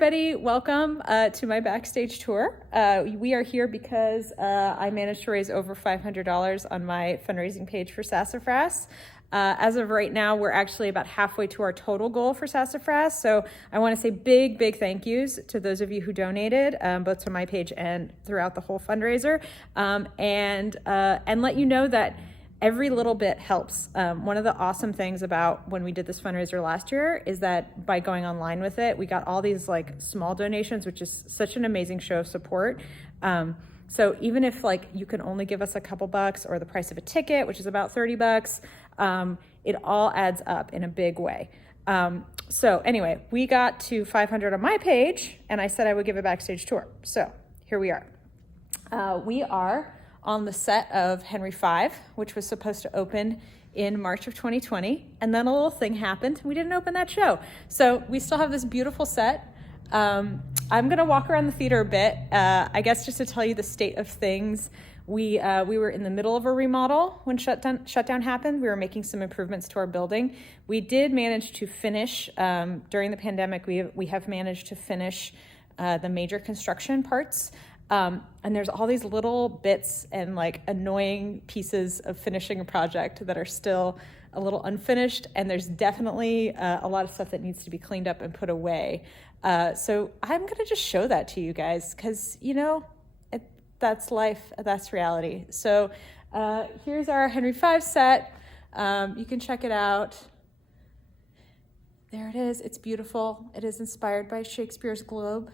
everybody. Welcome to my Backstage tour. We are here because I managed to raise over $500 on my fundraising page for Sassafras. As of right now, we're actually about halfway to our total goal for Sassafras. So I want to say big thank yous to those of you who donated, both to my page and throughout the whole fundraiser, and let you know that every little bit helps. One of the awesome things about when we did this fundraiser last year is that by going online with it, we got all these like small donations, which is such an amazing show of support. So even if like you can only give us a couple bucks or the price of a ticket, which is about 30 bucks, it all adds up in a big way. So anyway, we got to 500 on my page and I said I would give a Backstage tour. So here we are. We are on the set of Henry V, which was supposed to open in March of 2020. And then a little thing happened. We didn't open that show. So we still have this beautiful set. I'm gonna walk around the theater a bit. I guess just to tell you the state of things. We were in the middle of a remodel when shutdown happened. We were making some improvements to our building. We did manage to finish, during the pandemic, we have managed to finish the major construction parts. And there's all these little bits and like annoying pieces of finishing a project that are still a little unfinished. And there's definitely a lot of stuff that needs to be cleaned up and put away. So I'm gonna just show that to you guys because, you know, that's life, that's reality. So here's our Henry V set. You can check it out. There it is, it's beautiful. It is inspired by Shakespeare's Globe.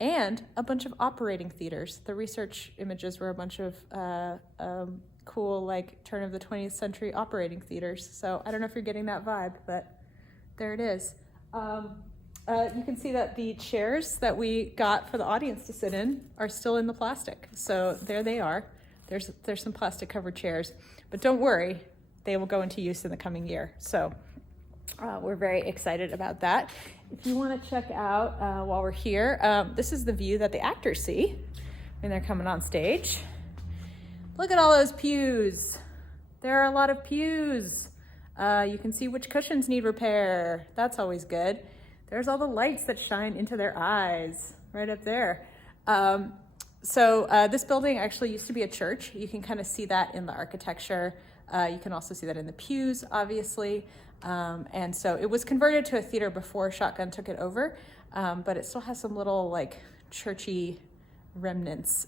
And a bunch of operating theaters. The research images were a bunch of cool, like, turn of the 20th century operating theaters. So I don't know if you're getting that vibe, but there it is. You can see that the chairs that we got for the audience to sit in are still in the plastic. So there they are. There's some plastic covered chairs, but don't worry, they will go into use in the coming year. So we're very excited about that. If you want to check out while we're here, this is the view that the actors see when they're coming on stage. Look at all those pews. There are a lot of pews. You can see which cushions need repair. That's always good. There's all the lights that shine into their eyes right up there. So this building actually used to be a church. You can kind of see that in the architecture. You can also see that in the pews, obviously. And so it was converted to a theater before Shotgun took it over, but it still has some little like churchy remnants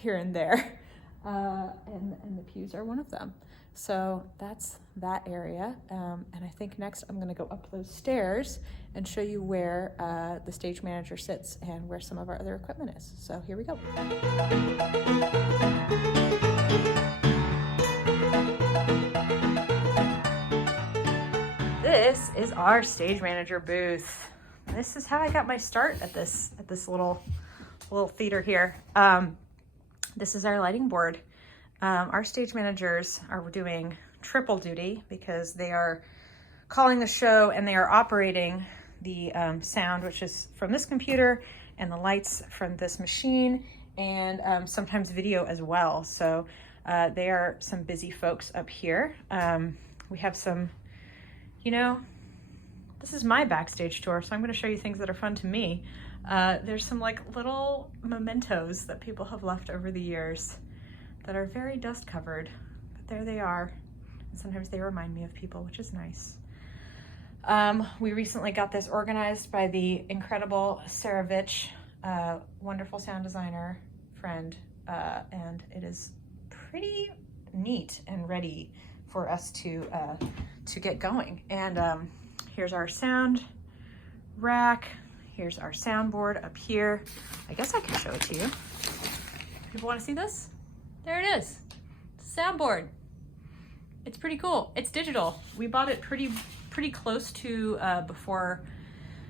here and there, and the pews are one of them. So that's that area, and I think next I'm going to go up those stairs and show you where the stage manager sits and where some of our other equipment is. So here we go. This is our stage manager booth. This is how I got my start at this little theater here. This is our lighting board. Our stage managers are doing triple duty because they are calling the show and they are operating the sound, which is from this computer, and the lights from this machine, and sometimes video as well. So they are some busy folks up here. We have some, you know, this is my Backstage tour, so I'm going to show you things that are fun to me. There's some like little mementos that people have left over the years that are very dust covered, but there they are. And sometimes they remind me of people, which is nice. We recently got this organized by the incredible Sarah Vitch, wonderful sound designer friend, and it is pretty neat and ready for us to get going. And here's our sound rack. Here's our soundboard up here. I guess I can show it to you. People want to see this? There it is. It's a soundboard. It's pretty cool. It's digital. We bought it pretty close to before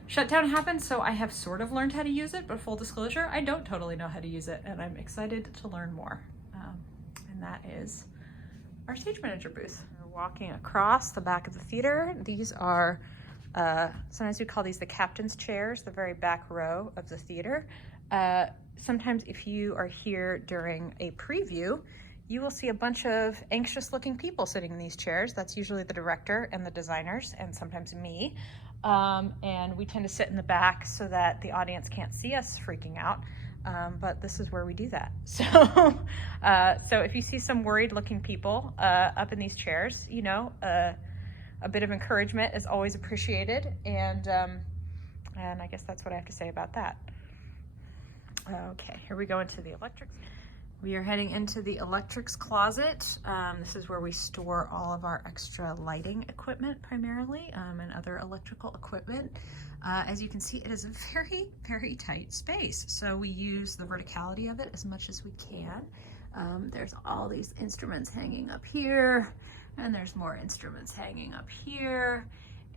shutdown happened, so I have sort of learned how to use it, but full disclosure, I don't totally know how to use it, and I'm excited to learn more. And that is our stage manager booth. We're walking across the back of the theater. These are, sometimes we call these the captain's chairs, the very back row of the theater. Sometimes if you are here during a preview, you will see a bunch of anxious looking people sitting in these chairs. That's usually the director and the designers, and sometimes me. And we tend to sit in the back so that the audience can't see us freaking out. But this is where we do that. So, so if you see some worried looking people up in these chairs, you know, a bit of encouragement is always appreciated. And I guess that's what I have to say about that. Okay, here we go into the electrics. We are heading into the electrics closet. This is where we store all of our extra lighting equipment primarily, and other electrical equipment. As you can see, it is a very, very tight space. So we use the verticality of it as much as we can. There's all these instruments hanging up here, and there's more instruments hanging up here.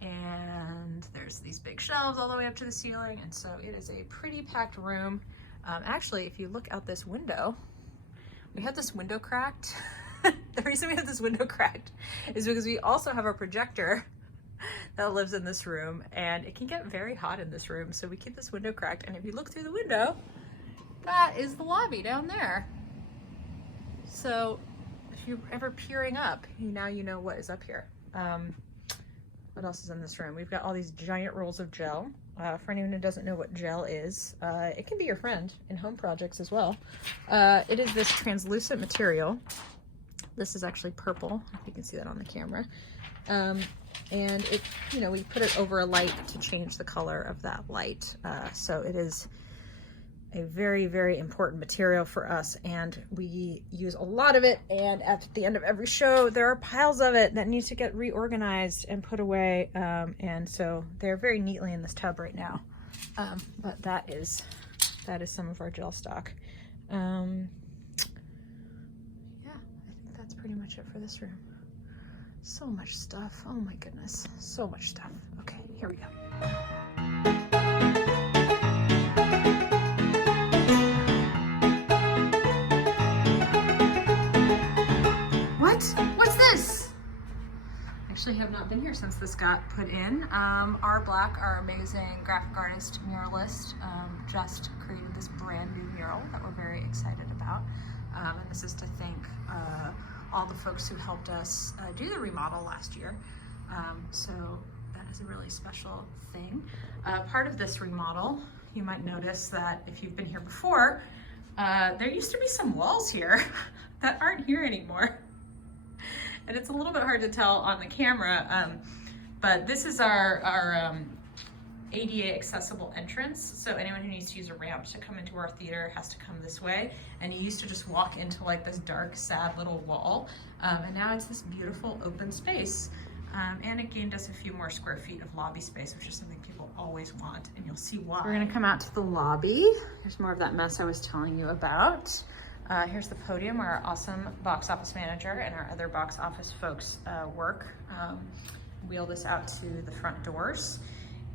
And there's these big shelves all the way up to the ceiling. And so it is a pretty packed room. Actually, if you look out this window, we have this window cracked. The reason we have this window cracked is because we also have a projector that lives in this room, and it can get very hot in this room. So we keep this window cracked. And if you look through the window, that is the lobby down there. So if you're ever peering up, now you know what is up here. What else is in this room? We've got all these giant rolls of gel. For anyone who doesn't know what gel is, it can be your friend in home projects as well. It is this translucent material. This is actually purple, if you can see that on the camera. And it, you know, we put it over a light to change the color of that light. So it is a very, very important material for us, and we use a lot of it. And at the end of every show, there are piles of it that needs to get reorganized and put away. And so they're very neatly in this tub right now. But that is some of our gel stock. Yeah, I think that's pretty much it for this room. So much stuff. Oh my goodness, so much stuff. Okay, here we go. What's this? I actually have not been here since this got put in. R. Black, our amazing graphic artist, muralist, just created this brand new mural that we're very excited about. And this is to thank all the folks who helped us do the remodel last year. So that is a really special thing. Part of this remodel, you might notice that if you've been here before, there used to be some walls here that aren't here anymore. And it's a little bit hard to tell on the camera, but this is our ADA accessible entrance. So anyone who needs to use a ramp to come into our theater has to come this way. And you used to just walk into like this dark, sad little wall. And now it's this beautiful open space. And it gained us a few more square feet of lobby space, which is something people always want, and you'll see why. We're gonna come out to the lobby. Here's more of that mess I was telling you about. Here's the podium where our awesome box office manager and our other box office folks work. Wheel this out to the front doors.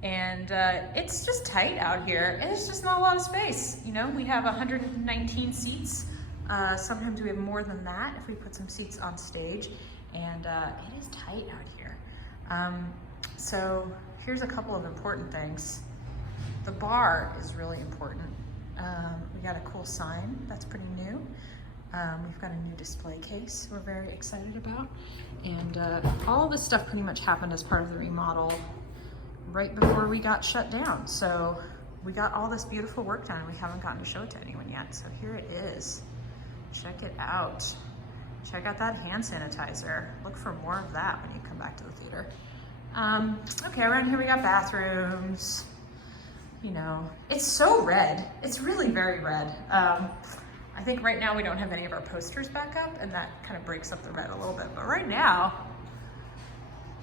And it's just tight out here. It's just not a lot of space. You know, we have 119 seats. Sometimes we have more than that if we put some seats on stage. And it is tight out here. So here's a couple of important things. The bar is really important. We got a cool sign that's pretty new. We've got a new display case we're very excited about. And all this stuff pretty much happened as part of the remodel right before we got shut down. So we got all this beautiful work done and we haven't gotten to show it to anyone yet. So here it is. Check it out. Check out that hand sanitizer. Look for more of that when you come back to the theater. Okay, around here we got bathrooms. You know, it's so red. It's really very red. I think right now we don't have any of our posters back up, and that kind of breaks up the red a little bit. But right now,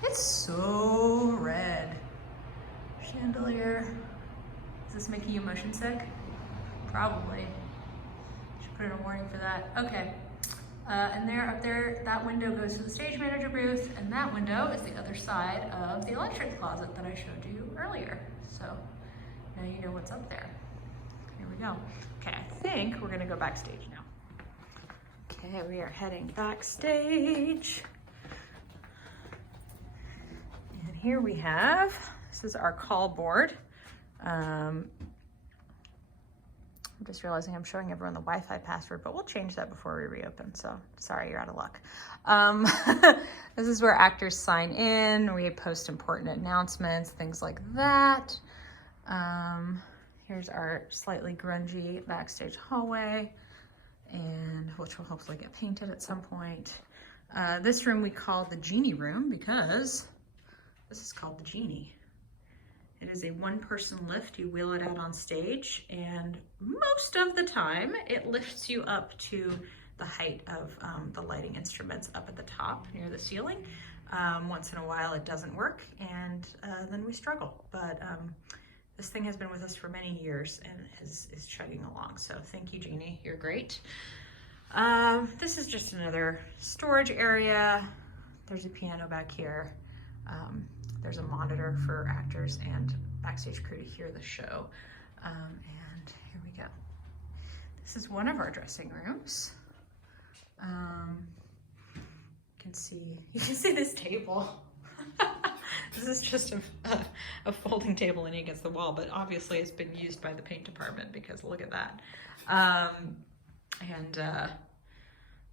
it's so red. Chandelier. Is this making you motion sick? Probably. Should put in a warning for that. Okay. And there, up there, that window goes to the stage manager booth, and that window is the other side of the electric closet that I showed you earlier. So now you know what's up there. Here we go. Okay, I think we're gonna go backstage now. Okay, we are heading backstage. And here we have, this is our call board. I'm just realizing I'm showing everyone the Wi-Fi password, but we'll change that before we reopen. So sorry, you're out of luck. This is where actors sign in. We post important announcements, things like that. Here's our slightly grungy backstage hallway, and which will hopefully get painted at some point. This room we call the Genie Room because this is called the Genie. It is a one-person lift. You wheel it out on stage, and most of the time it lifts you up to the height of the lighting instruments up at the top near the ceiling. Once in a while it doesn't work, and then we struggle. But this thing has been with us for many years and is chugging along. So thank you, Jeannie, you're great. This is just another storage area. There's a piano back here. There's a monitor for actors and backstage crew to hear the show. And here we go. This is one of our dressing rooms. You can see this table. This is just a folding table leaning against the wall, but obviously it's been used by the paint department because look at that.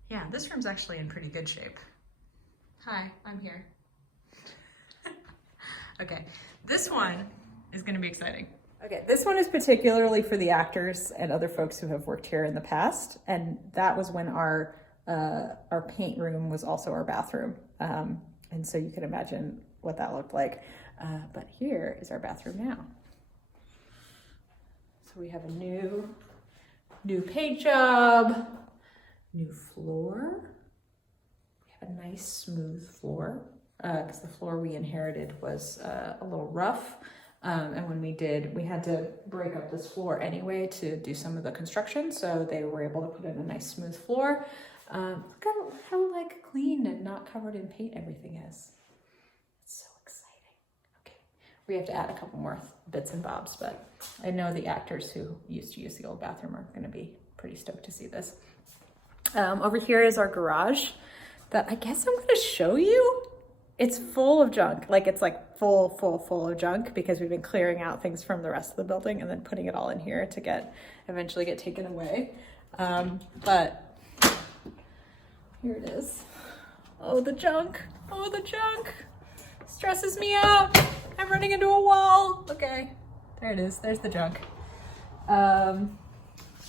Yeah, this room's actually in pretty good shape. Hi, I'm here. Okay, this one is gonna be exciting. Okay, this one is particularly for the actors and other folks who have worked here in the past, and that was when our paint room was also our bathroom. And so you can imagine what that looked like. But here is our bathroom now. So we have a new paint job, new floor. We have a nice smooth floor because the floor we inherited was a little rough. And when we had to break up this floor anyway to do some of the construction. So they were able to put in a nice smooth floor. Look at how like clean and not covered in paint everything is. It's so exciting. Okay, we have to add a couple more bits and bobs, but I know the actors who used to use the old bathroom are gonna be pretty stoked to see this. Over here is our garage that I guess I'm gonna show you. It's full of junk, like it's like full of junk because we've been clearing out things from the rest of the building and then putting it all in here to eventually get taken away. But here it is. Oh, the junk. Oh, the junk. Stresses me out. I'm running into a wall. Okay, there it is. There's the junk. I'm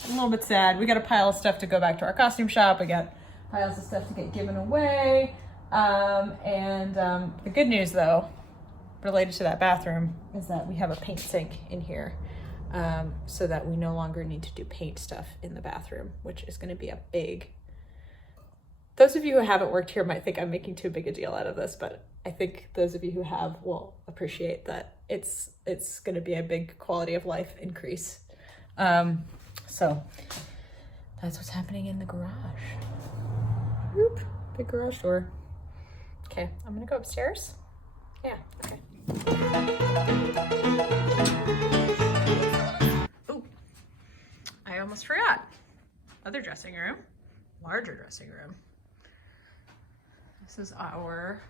a little bit sad. We got a pile of stuff to go back to our costume shop. We got piles of stuff to get given away. The good news though, related to that bathroom, is that we have a paint sink in here. So that we no longer need to do paint stuff in the bathroom, which is gonna be a big, those of you who haven't worked here might think I'm making too big a deal out of this, but I think those of you who have will appreciate that it's going to be a big quality of life increase. So that's what's happening in the garage. Whoop, big garage door. Okay, I'm going to go upstairs. Yeah, okay. Oh, I almost forgot. Other dressing room, larger dressing room. This is our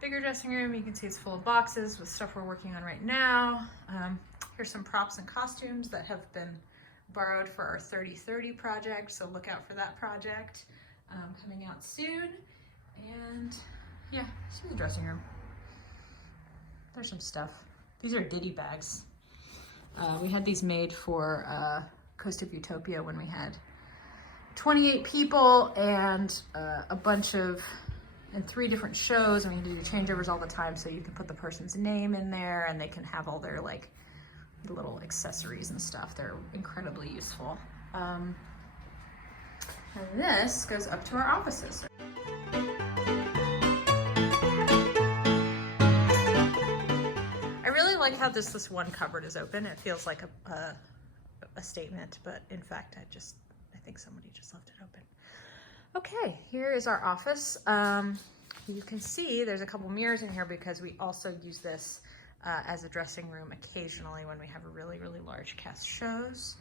bigger dressing room. You can see it's full of boxes with stuff we're working on right now. Here's some props and costumes that have been borrowed for our 30/30 project, so look out for that project coming out soon. And yeah, see the dressing room. There's some stuff. These are ditty bags. We had these made for Coast of Utopia when we had 28 people and a bunch of, and 3 different shows, and we had to do changeovers all the time, so you can put the person's name in there and they can have all their like little accessories and stuff. They're incredibly useful. And this goes up to our offices. I really like how this one cupboard is open. It feels like a statement, but in fact, I think somebody just left it open. Okay, here is our office. You can see there's a couple mirrors in here because we also use this as a dressing room occasionally when we have really large cast shows.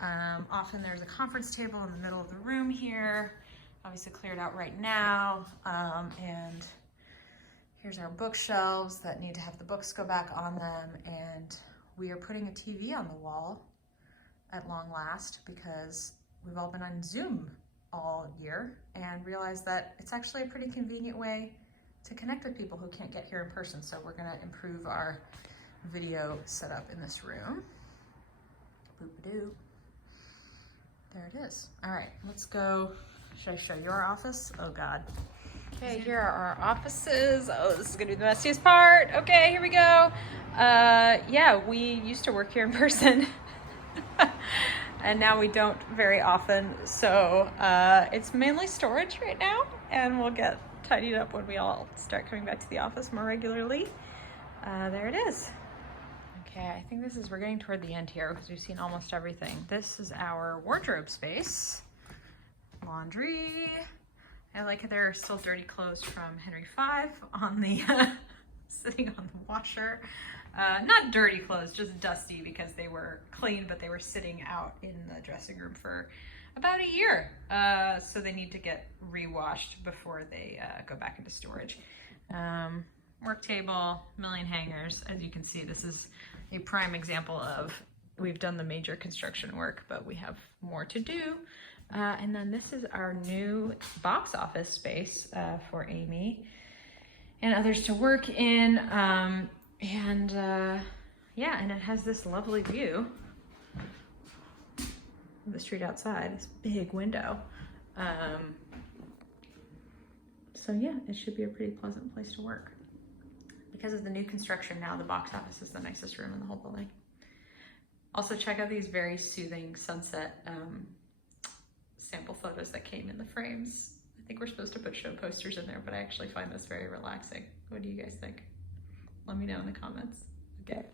Often there's a conference table in the middle of the room here, obviously cleared out right now. And here's our bookshelves that need to have the books go back on them. And we are putting a TV on the wall at long last, because we've all been on Zoom all year and realized that it's actually a pretty convenient way to connect with people who can't get here in person. So we're gonna improve our video setup in this room. Boop-a-doo. There it is. All right, let's go. Should I show you our office? Oh God. Okay, here are our offices. Oh, this is gonna be the messiest part. Okay, here we go. Yeah, we used to work here in person and now we don't very often. So it's mainly storage right now, and we'll get tidied up when we all start coming back to the office more regularly. There it is. Okay, I think we're getting toward the end here because we've seen almost everything. This is our wardrobe space. Laundry. I like it. There are still dirty clothes from Henry V on the, sitting on the washer. Not dirty clothes, just dusty because they were clean, but they were sitting out in the dressing room for about a year. So they need to get re-washed before they go back into storage. Work table, million hangers. As you can see, this is a prime example of, we've done the major construction work, but we have more to do. And then this is our new box office space for Amy and others to work in. Yeah, and it has this lovely view of the street outside, this big window. So yeah, it should be a pretty pleasant place to work. Because of the new construction now, the box office is the nicest room in the whole building. Also check out these very soothing sunset sample photos that came in the frames. I think we're supposed to put show posters in there, but I actually find this very relaxing. What do you guys think? Let me know in the comments. Okay.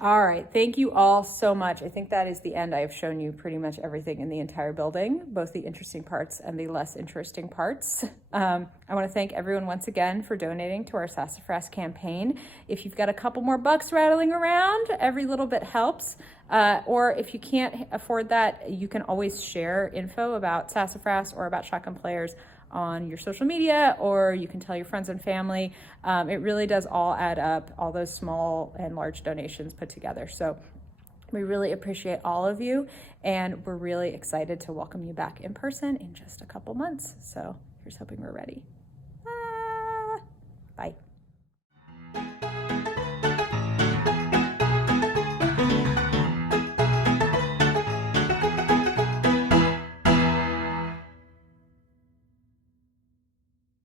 All right, thank you all so much. I think that is the end. I have shown you pretty much everything in the entire building, both the interesting parts and the less interesting parts. I want to thank everyone once again for donating to our Sassafras campaign. If you've got a couple more bucks rattling around, every little bit helps. Or if you can't afford that, you can always share info about Sassafras or about Shotgun Players on your social media, or you can tell your friends and family. It really does all add up, all those small and large donations put together. So we really appreciate all of you, and we're really excited to welcome you back in person in just a couple months. So here's hoping we're ready. Bye.